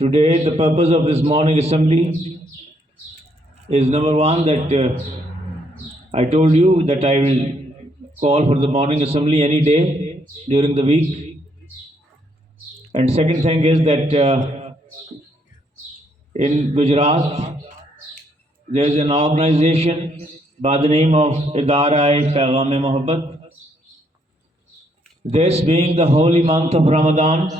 Today, the purpose of this morning assembly is number one, that I told you that I will call for the morning assembly any day during the week. And second thing is that in Gujarat, there is an organization by the name of Idara-e-Paigam-e Mohabbat. This being the holy month of Ramadan,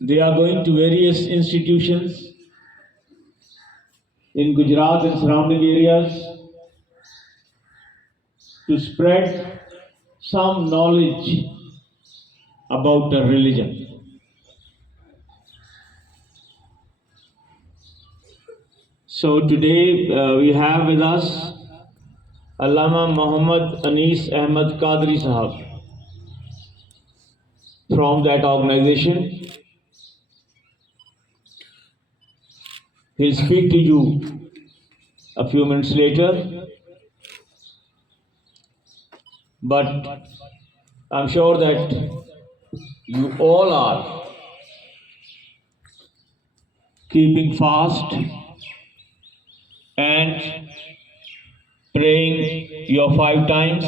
they are going to various institutions in Gujarat and surrounding areas to spread some knowledge about the religion. So today we have with us Allama Muhammad Anis Ahmad Qadri Sahab from that organization. He'll speak to you a few minutes later, but I'm sure that you all are keeping fast and praying your 5 times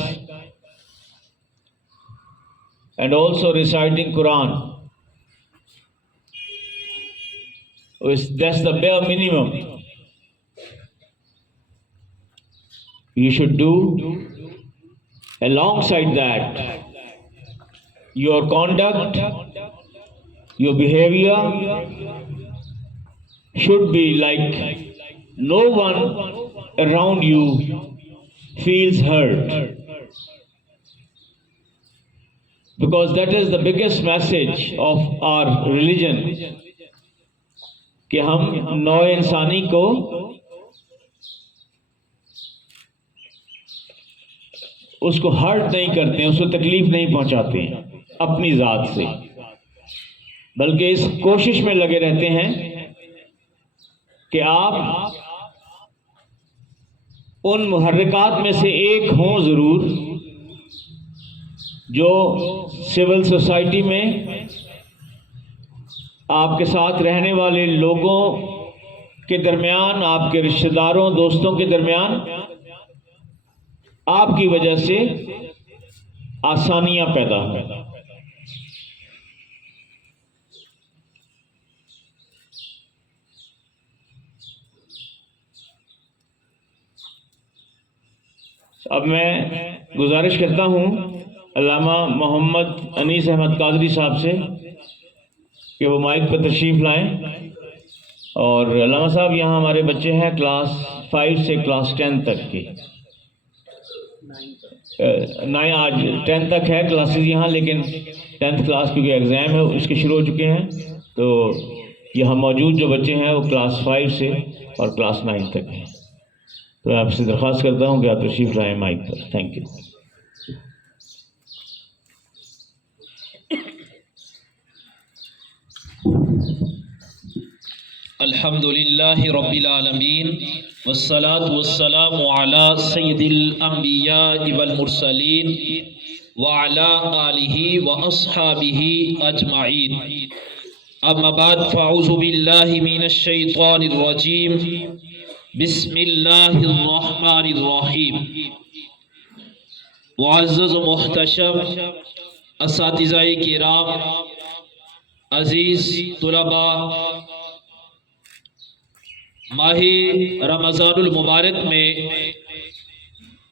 and also reciting Quran. That's the bare minimum you should do. Alongside that, your conduct, your behavior should be like no one around you feels hurt. Because that is the biggest message of our religion, کہ ہم نوع انسانی کو اس کو hurt نہیں کرتے ہیں، اس کو تکلیف نہیں پہنچاتے ہیں اپنی ذات سے، بلکہ اس کوشش میں لگے رہتے ہیں کہ آپ ان محرکات میں سے ایک ہوں ضرور جو سول سوسائٹی میں آپ کے ساتھ رہنے والے لوگوں کے درمیان، آپ کے رشتہ داروں دوستوں کے درمیان آپ کی وجہ سے آسانیاں پیدا ہوں۔ اب میں گزارش کرتا ہوں علامہ محمد انیس احمد قادری صاحب سے کہ وہ مائک پر تشریف لائیں، اور علامہ صاحب یہاں ہمارے بچے ہیں کلاس 5 سے کلاس 10 تک کی، 9 آج 10 تک ہے کلاسز یہاں، لیکن 10th کلاس کیونکہ ایگزام ہے اس کے شروع ہو چکے ہیں، تو یہاں موجود جو بچے ہیں وہ کلاس 5 سے اور کلاس 9 تک ہیں۔ تو میں آپ سے درخواست کرتا ہوں کہ آپ تشریف لائیں مائک پر۔ Thank you. الحمد للہ رب العالمین والصلاة والسلام علی سید الانبیاء والمرسلین وعلی آلہ واصحابہ اجمعین، اما بعد فاعوذ باللہ من الشیطان الرجیم، بسم اللہ الرحمن الرحیم۔ معزز و محتشم اساتذہ کرام، عزیز طلباء، ماہ رمضان المبارک میں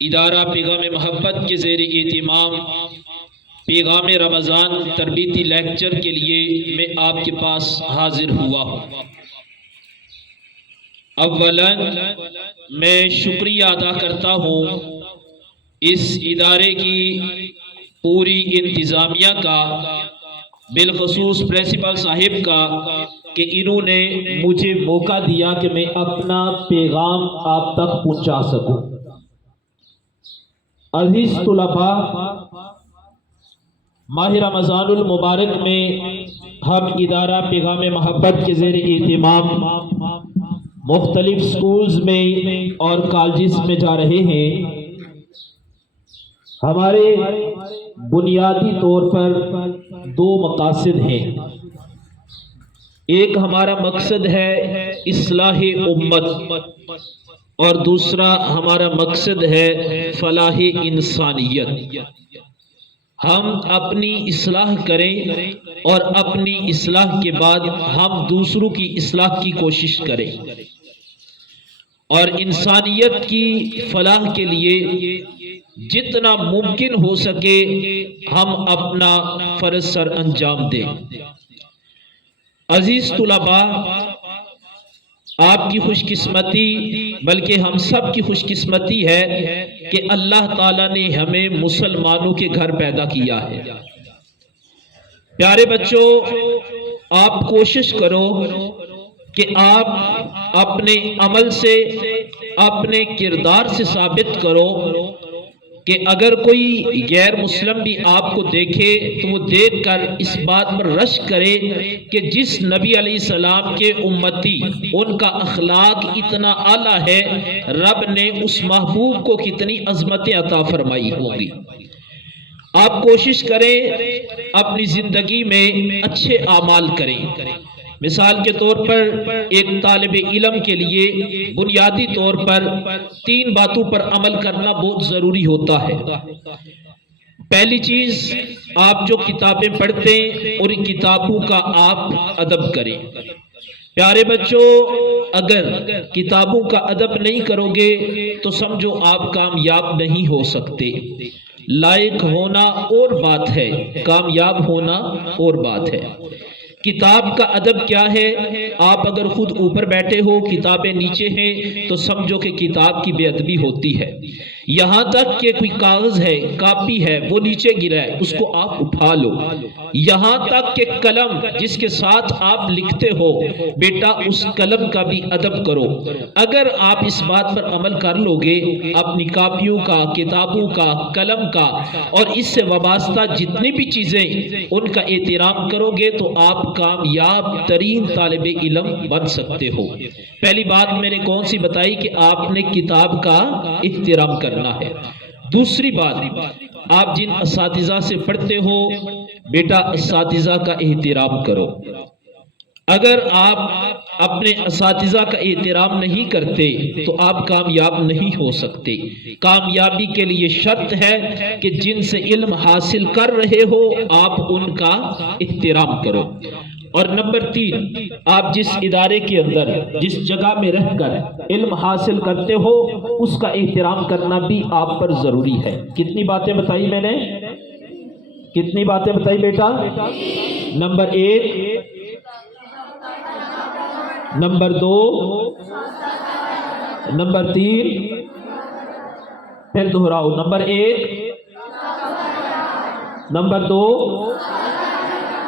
ادارہ پیغام محبت کے زیر اہتمام پیغام رمضان تربیتی لیکچر کے لیے میں آپ کے پاس حاضر ہوا ہوں۔ اولاً میں شکریہ ادا کرتا ہوں اس ادارے کی پوری انتظامیہ کا، بالخصوص پرنسپل صاحب کا، کہ انہوں نے مجھے موقع دیا کہ میں اپنا پیغام آپ تک پہنچا سکوں۔ عزیز طلباء، ماہ رمضان المبارک میں ہم ادارہ پیغام محبت کے زیر اہتمام مختلف سکولز میں اور کالجز میں جا رہے ہیں۔ ہمارے بنیادی طور پر دو مقاصد ہیں. ایک ہمارا مقصد ہے اصلاح امت اور دوسرا ہمارا مقصد ہے فلاح انسانیت. ہم اپنی اصلاح کریں اور اپنی اصلاح کے بعد ہم دوسروں کی اصلاح کی کوشش کریں اور انسانیت کی فلاح کے لیے جتنا ممکن ہو سکے ہم اپنا فرض سر انجام دیں. عزیز طلباء، آپ کی خوش قسمتی بلکہ ہم سب کی خوش قسمتی ہے کہ اللہ تعالیٰ نے ہمیں مسلمانوں کے گھر پیدا کیا ہے. پیارے بچوں، آپ کوشش کرو کہ آپ اپنے عمل سے اپنے کردار سے ثابت کرو کہ اگر کوئی غیر مسلم بھی آپ کو دیکھے تو وہ دیکھ کر اس بات پر رشک کرے کہ جس نبی علیہ السلام کے امتی ان کا اخلاق اتنا اعلیٰ ہے، رب نے اس محبوب کو کتنی عظمتیں عطا فرمائی ہوں گی. آپ کوشش کریں اپنی زندگی میں اچھے اعمال کریں. مثال کے طور پر ایک طالب علم کے لیے بنیادی طور پر 3 باتوں پر عمل کرنا بہت ضروری ہوتا ہے. پہلی چیز، آپ جو کتابیں پڑھتے ہیں اور ان کتابوں کا آپ ادب کریں. پیارے بچوں، اگر کتابوں کا ادب نہیں کرو گے تو سمجھو آپ کامیاب نہیں ہو سکتے. لائق ہونا اور بات ہے، کامیاب ہونا اور بات ہے. کتاب کا ادب کیا ہے؟ آپ اگر خود اوپر بیٹھے ہو، کتابیں نیچے ہیں، تو سمجھو کہ کتاب کی بے ادبی ہوتی ہے. یہاں تک کہ کوئی کاغذ ہے، کاپی ہے، وہ نیچے گرا ہے، اس کو آپ اٹھا لو. یہاں تک کہ قلم جس کے ساتھ آپ لکھتے ہو، بیٹا اس قلم کا بھی ادب کرو. اگر آپ اس بات پر عمل کر لو گے، اپنی کاپیوں کا، کتابوں کا، قلم کا اور اس سے وابستہ جتنی بھی چیزیں ان کا احترام کرو گے تو آپ کامیاب ترین طالب علم بن سکتے ہو. پہلی بات میں نے کون سی بتائی کہ آپ نے کتاب کا احترام کرنا ہے. دوسری بات، آپ جن اساتذہ سے پڑھتے ہو، بیٹا اساتذہ کا احترام کرو. اگر آپ اپنے اساتذہ کا احترام نہیں کرتے تو آپ کامیاب نہیں ہو سکتے. کامیابی کے لیے شرط ہے کہ جن سے علم حاصل کر رہے ہو آپ ان کا احترام کرو. اور نمبر 3، آپ جس ادارے کے اندر، جس جگہ میں رہ کر علم حاصل کرتے ہو اس کا احترام کرنا بھی آپ پر ضروری ہے. کتنی باتیں بتائی میں نے؟ کتنی باتیں بتائی بیٹا؟ نمبر 1، نمبر 2، نمبر 3، پھر دہراؤ. Number 1، number 2،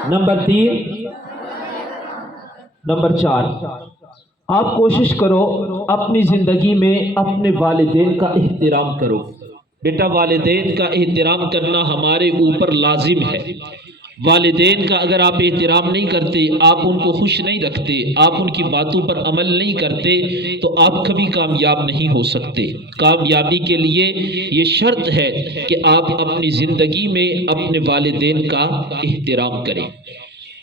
number 3، number 4. آپ کوشش کرو اپنی زندگی میں اپنے والدین کا احترام کرو. بیٹا والدین کا احترام کرنا ہمارے اوپر لازم ہے. والدین کا اگر آپ احترام نہیں کرتے، آپ ان کو خوش نہیں رکھتے، آپ ان کی باتوں پر عمل نہیں کرتے تو آپ کبھی کامیاب نہیں ہو سکتے. کامیابی کے لیے یہ شرط ہے کہ آپ اپنی زندگی میں اپنے والدین کا احترام کریں.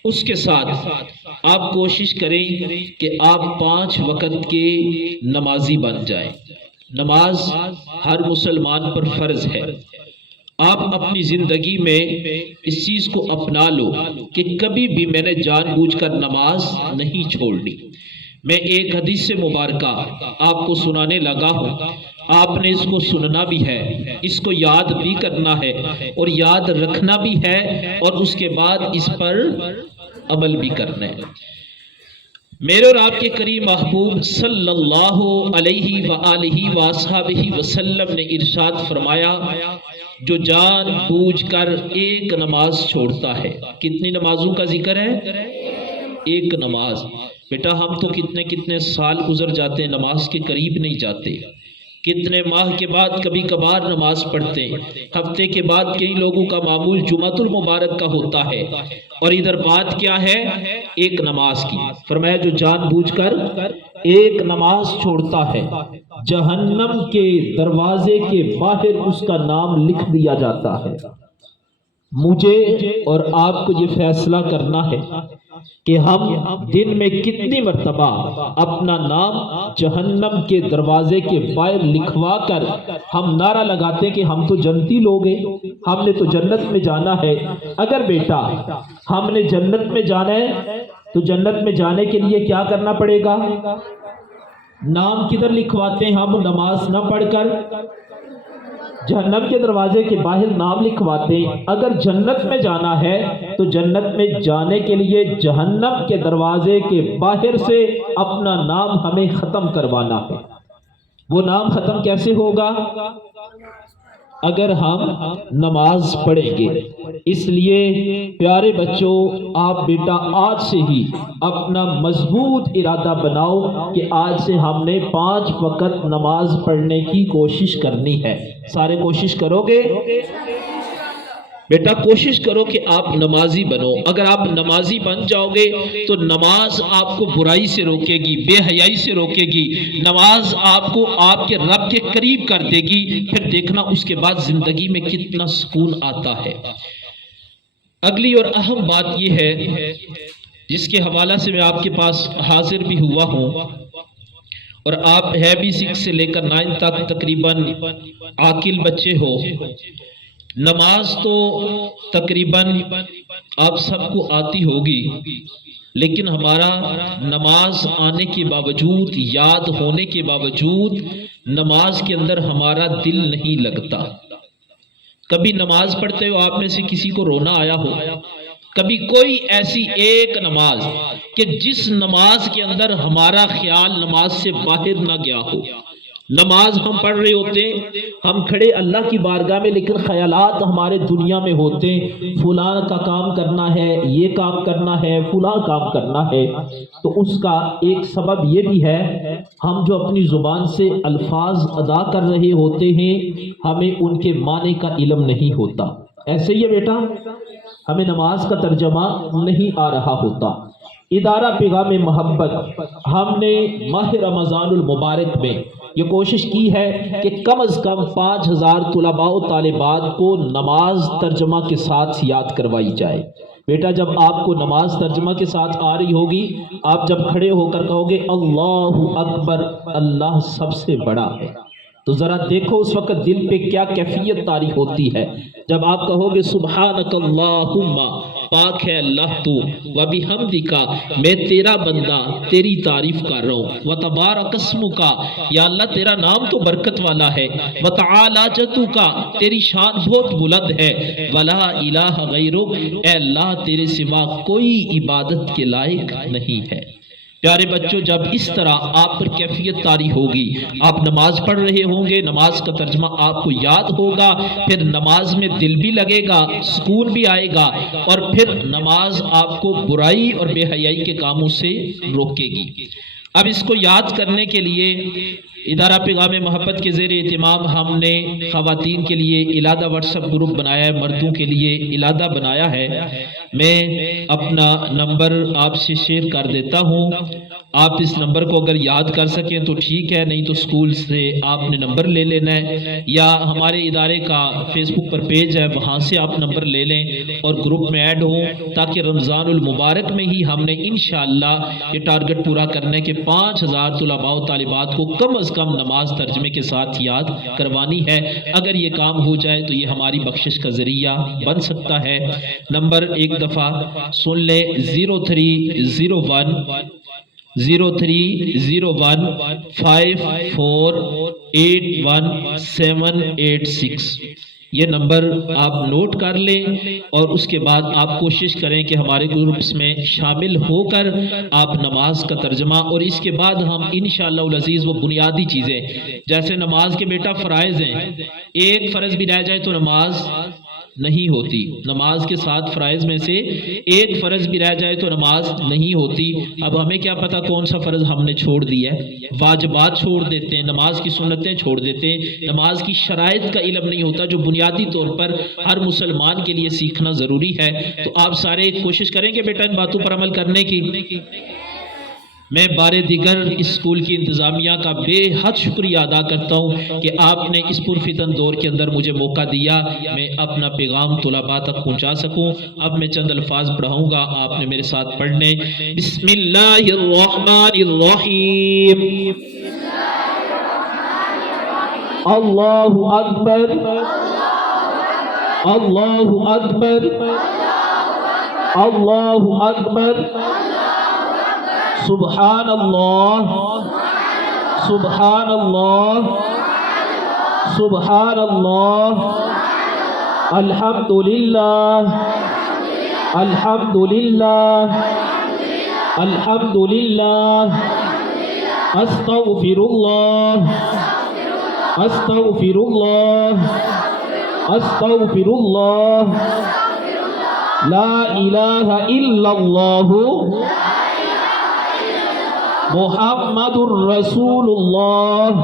اس کے ساتھ آپ کوشش کریں کہ آپ 5 وقت کے نمازی بن جائیں. نماز ہر مسلمان پر فرض ہے. آپ اپنی زندگی میں اس چیز کو اپنا لو کہ کبھی بھی میں نے جان بوجھ کر نماز نہیں چھوڑنی. میں ایک حدیث مبارکہ آپ کو سنانے لگا ہوں. آپ نے اس کو سننا بھی ہے، اس کو یاد بھی کرنا ہے اور یاد رکھنا بھی ہے اور اس کے بعد اس پر عمل بھی کرنا ہے. میرے اور آپ کے کریم محبوب صلی اللہ علیہ وآلہ وصحبہ وسلم نے ارشاد فرمایا، جو جان بوجھ کر ایک نماز چھوڑتا ہے. کتنی نمازوں کا ذکر ہے؟ ایک نماز. بیٹا ہم تو کتنے سال گزر جاتے ہیں، نماز کے قریب نہیں جاتے. کتنے ماہ کے بعد کبھی کبھار نماز پڑھتے ہیں. ہفتے کے بعد کئی لوگوں کا معمول جمعۃ المبارک کا ہوتا ہے اور ادھر بات کیا ہے؟ ایک نماز کی. فرمایا جو جان بوجھ کر ایک نماز چھوڑتا ہے جہنم کے دروازے کے باہر اس کا نام لکھ دیا جاتا ہے۔ مجھے اور آپ کو یہ فیصلہ کرنا ہے کہ ہم دن میں کتنی مرتبہ اپنا نام جہنم کے دروازے کے باہر لکھوا کر ہم نعرہ لگاتے کہ ہم تو جنتی لوگ ہیں، ہم نے تو جنت میں جانا ہے۔ اگر بیٹا ہم نے جنت میں جانا ہے تو جنت میں جانے کے لیے کیا کرنا پڑے گا؟ نام کدھر لکھواتے ہیں ہم نماز نہ پڑھ کر؟ جہنم کے دروازے کے باہر نام لکھواتے ہیں۔ اگر جنت میں جانا ہے تو جنت میں جانے کے لیے جہنم کے دروازے کے باہر سے اپنا نام ہمیں ختم کروانا ہے۔ وہ نام ختم کیسے ہوگا؟ اگر ہم نماز پڑھیں گے۔ اس لیے پیارے بچوں، آپ بیٹا آج سے ہی اپنا مضبوط ارادہ بناؤ کہ آج سے ہم نے 5 وقت نماز پڑھنے کی کوشش کرنی ہے۔ سارے کوشش کرو گے؟ بیٹا کوشش کرو کہ آپ نمازی بنو۔ اگر آپ نمازی بن جاؤ گے تو نماز آپ کو برائی سے روکے گی، بے حیائی سے روکے گی، نماز آپ کو آپ کے رب کے قریب کر دے گی۔ پھر دیکھنا اس کے بعد زندگی میں کتنا سکون آتا ہے۔ اگلی اور اہم بات یہ ہے جس کے حوالہ سے میں آپ کے پاس حاضر بھی ہوا ہوں، اور آپ ہے بھی 6 سے لے کر 9 تک تقریباً عاقل بچے ہو۔ نماز تو تقریباً آپ سب کو آتی ہوگی، لیکن ہمارا نماز آنے کے باوجود، یاد ہونے کے باوجود نماز کے اندر ہمارا دل نہیں لگتا۔ کبھی نماز پڑھتے ہو آپ میں سے کسی کو رونا آیا ہو؟ کبھی کوئی ایسی ایک نماز کہ جس نماز کے اندر ہمارا خیال نماز سے باہر نہ گیا ہو؟ نماز ہم پڑھ رہے ہوتے ہیں، ہم کھڑے اللہ کی بارگاہ میں، لیکن خیالات ہمارے دنیا میں ہوتے ہیں، فلاں کا کام کرنا ہے، یہ کام کرنا ہے، فلاں کام کرنا ہے۔ تو اس کا ایک سبب یہ بھی ہے، ہم جو اپنی زبان سے الفاظ ادا کر رہے ہوتے ہیں ہمیں ان کے معنی کا علم نہیں ہوتا۔ ایسے ہی ہے بیٹا، ہمیں نماز کا ترجمہ نہیں آ رہا ہوتا۔ ادارہ پیغام محبت، ہم نے ماہ رمضان المبارک میں یہ کوشش کی ہے کہ کم از کم 5000 طلباء و طالبات کو نماز ترجمہ کے ساتھ یاد کروائی جائے۔ بیٹا جب آپ کو نماز ترجمہ کے ساتھ آ رہی ہوگی، آپ جب کھڑے ہو کر کہو گے اللہ اکبر، اللہ سب سے بڑا ہے، تو ذرا دیکھو اس وقت دل پہ کیا کیفیت طاری ہوتی ہے۔ جب آپ کہو گے سبحانک اللہم، پاک ہے اللہ تو، وبحمدک، میں تیرا بندہ تیری تعریف کر رہا ہوں، وتبارک اسمک، یا اللہ تیرا نام تو برکت والا ہے، وتعالی جدک، تیری شان بہت بلند ہے، ولا الہ غیرک، اے اللہ تیرے سوا کوئی عبادت کے لائق نہیں ہے۔ پیارے بچوں، جب اس طرح آپ پر کیفیت طاری ہوگی، آپ نماز پڑھ رہے ہوں گے، نماز کا ترجمہ آپ کو یاد ہوگا، پھر نماز میں دل بھی لگے گا، سکون بھی آئے گا، اور پھر نماز آپ کو برائی اور بے حیائی کے کاموں سے روکے گی۔ اب اس کو یاد کرنے کے لیے ادارہ پیغام محبت کے زیر اہتمام ہم نے خواتین کے لیے علادہ واٹس ایپ گروپ بنایا ہے، مردوں کے لیے علادہ بنایا ہے۔ میں اپنا نمبر آپ سے شیئر کر دیتا ہوں، آپ اس نمبر کو اگر یاد کر سکیں تو ٹھیک ہے، نہیں تو اسکول سے آپ نے نمبر لے لینا ہے، یا ہمارے ادارے کا فیس بک پر پیج ہے وہاں سے آپ نمبر لے لیں اور گروپ میں ایڈ ہوں، تاکہ رمضان المبارک میں ہی ہم نے انشاءاللہ یہ ٹارگٹ پورا کرنے کے 5000 طلباء و طالبات کو کم از کم نماز ترجمے کے ساتھ یاد کروانی ہے۔ اگر یہ کام ہو جائے تو یہ ہماری بخشش کا ذریعہ بن سکتا ہے۔ نمبر ایک دفعہ سن لیں، 0301 548176، یہ نمبر آپ نوٹ کر لیں، اور اس کے بعد آپ کوشش کریں کہ ہمارے گروپس میں شامل ہو کر آپ نماز کا ترجمہ، اور اس کے بعد ہم انشاءاللہ العزیز وہ بنیادی چیزیں جیسے نماز کے بیٹا فرائض ہیں، ایک فرض بھی رہ جائے تو نماز نہیں ہوتی، نماز کے ساتھ فرائض میں سے ایک فرض بھی رہ جائے تو نماز نہیں ہوتی۔ اب ہمیں کیا پتا کون سا فرض ہم نے چھوڑ دیا ہے، واجبات چھوڑ دیتے ہیں، نماز کی سنتیں چھوڑ دیتے ہیں، نماز کی شرائط کا علم نہیں ہوتا جو بنیادی طور پر ہر مسلمان کے لیے سیکھنا ضروری ہے۔ تو آپ سارے کوشش کریں گے بیٹا ان باتوں پر عمل کرنے کی۔ میں بار دیگر اس اسکول کی انتظامیہ کا بے حد شکریہ ادا کرتا ہوں کہ آپ نے اس پرفتن دور کے اندر مجھے موقع دیا میں اپنا پیغام طلباء تک پہنچا سکوں. اب میں چند الفاظ پڑھاؤں گا، آپ نے میرے ساتھ پڑھنے. بسم اللہ الرحمن الرحیم. اللہ اکبر، اللہ اکبر، اللہ اکبر. سبحان اللہ، سبحان اللہ، سبحان اللہ. الحمد للہ، الحمد للہ، الحمد للہ. استغفر اللہ، استغفر اللہ، استغفر اللہ. لا الہ الا اللہ محمد الرسول اللہ.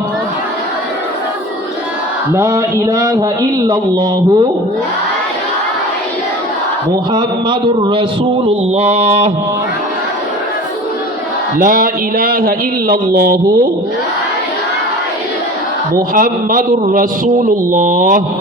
لا الہ الا اللہ محمد الرسول اللہ. لا الہ الا اللہ محمد الرسول اللہ.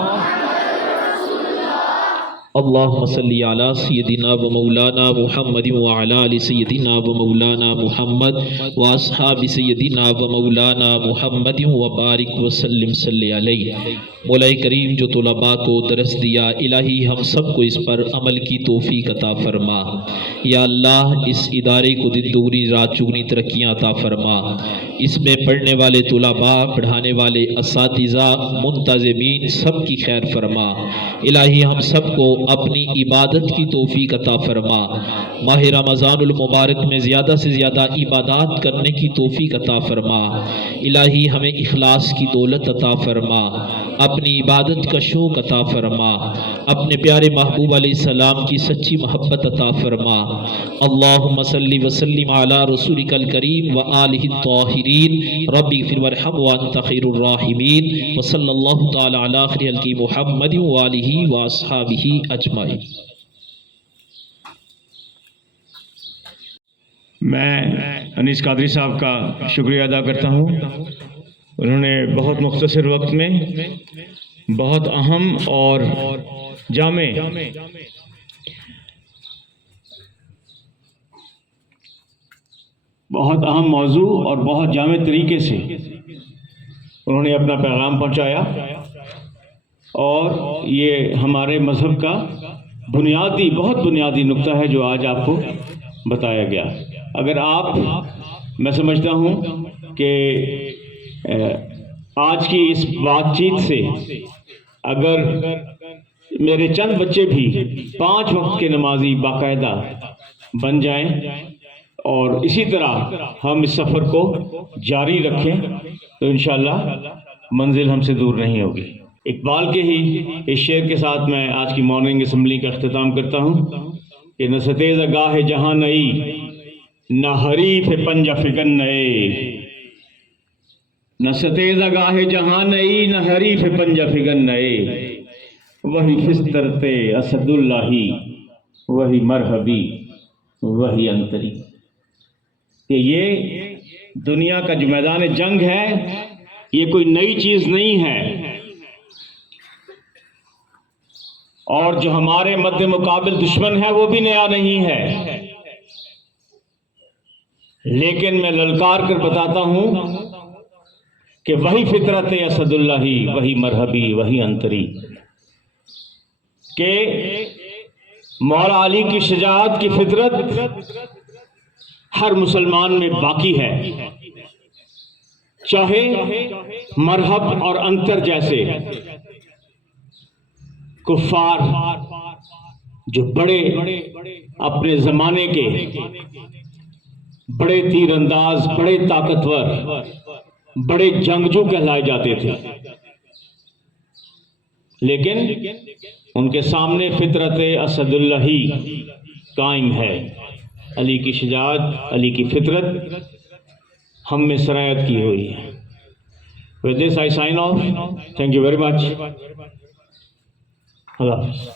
اللہم صلی علی سیدنا و مولانا محمد وعلی آل سیدنا و مولانا محمد و اصحاب سیدنا و مولانا محمد وبارک وسلم صلی علیہ. مولا کریم جو طلباء کو درس دیا، الہی ہم سب کو اس پر عمل کی توفیق عطا فرما. یا اللہ اس ادارے کو دن دگنی رات چگنی ترقیاں عطا فرما. اس میں پڑھنے والے طلباء، پڑھانے والے اساتذہ، منتظمین سب کی خیر فرما. الہی ہم سب کو اپنی عبادت کی توفیق عطا فرما. ماہ رمضان المبارک میں زیادہ سے زیادہ عبادات کرنے کی توفیق عطا فرما. الہی ہمیں اخلاص کی دولت عطا فرما، اپنی عبادت کا شوق عطا فرما، اپنے پیارے محبوب علیہ السلام کی سچی محبت عطا فرما. اللہم صلی وسلم علی رسولک الکریم و آلہ الطاہرین. ربی اغفر وارحم وانت خیر الراحمین. وصلی اللہ تعالی علی خیر خلق محمد و آلہ و اصحابہ اجمعین. میں انیس قادری صاحب کا شکریہ ادا کرتا ہوں. انہوں نے بہت مختصر وقت میں بہت اہم اور جامع موضوع اور بہت جامع طریقے سے انہوں نے اپنا پیغام پہنچایا. اور یہ ہمارے مذہب کا بہت بنیادی نقطہ ہے جو آج آپ کو بتایا گیا. اگر آپ، میں سمجھتا ہوں کہ آج کی اس بات چیت سے اگر میرے چند بچے بھی 5 وقت کے نمازی باقاعدہ بن جائیں اور اسی طرح ہم اس سفر کو جاری رکھیں تو انشاءاللہ منزل ہم سے دور نہیں ہوگی. اقبال کے ہی اس شعر کے ساتھ میں آج کی مارننگ اسمبلی کا اختتام کرتا ہوں کہ نہ ستیز گاہ جہاں نئی، نہ حریف پنجہ فگن نئے. نہ ستیز گاہ جہاں نئی، نہ حریف پنجہ فگن نئے. وہی فسترت اسد اللہ، وہی مرحبی، وہی انتری. کہ یہ دنیا کا جو میدان جنگ ہے یہ کوئی نئی چیز نہیں ہے، اور جو ہمارے مد مقابل دشمن ہے وہ بھی نیا نہیں ہے. لیکن میں للکار کر بتاتا ہوں کہ وہی فطرت اسد اللہ، وہی مرحبی، وہی انتری. کہ مولا علی کی شجاعت کی فطرت ہر مسلمان میں باقی ہے، چاہے مرحب اور انتر جیسے کفار جو بڑے اپنے زمانے کے بڑے تیر انداز، بڑے طاقتور، بڑے جنگجو کہلائے جاتے تھے، لیکن ان کے سامنے فطرت اسد اللہ قائم ہے. علی کی شجاعت، علی کی فطرت ہم میں سرایت کی ہوئی ہے. With this I sign off. Thank you very much. اللہ حافظ.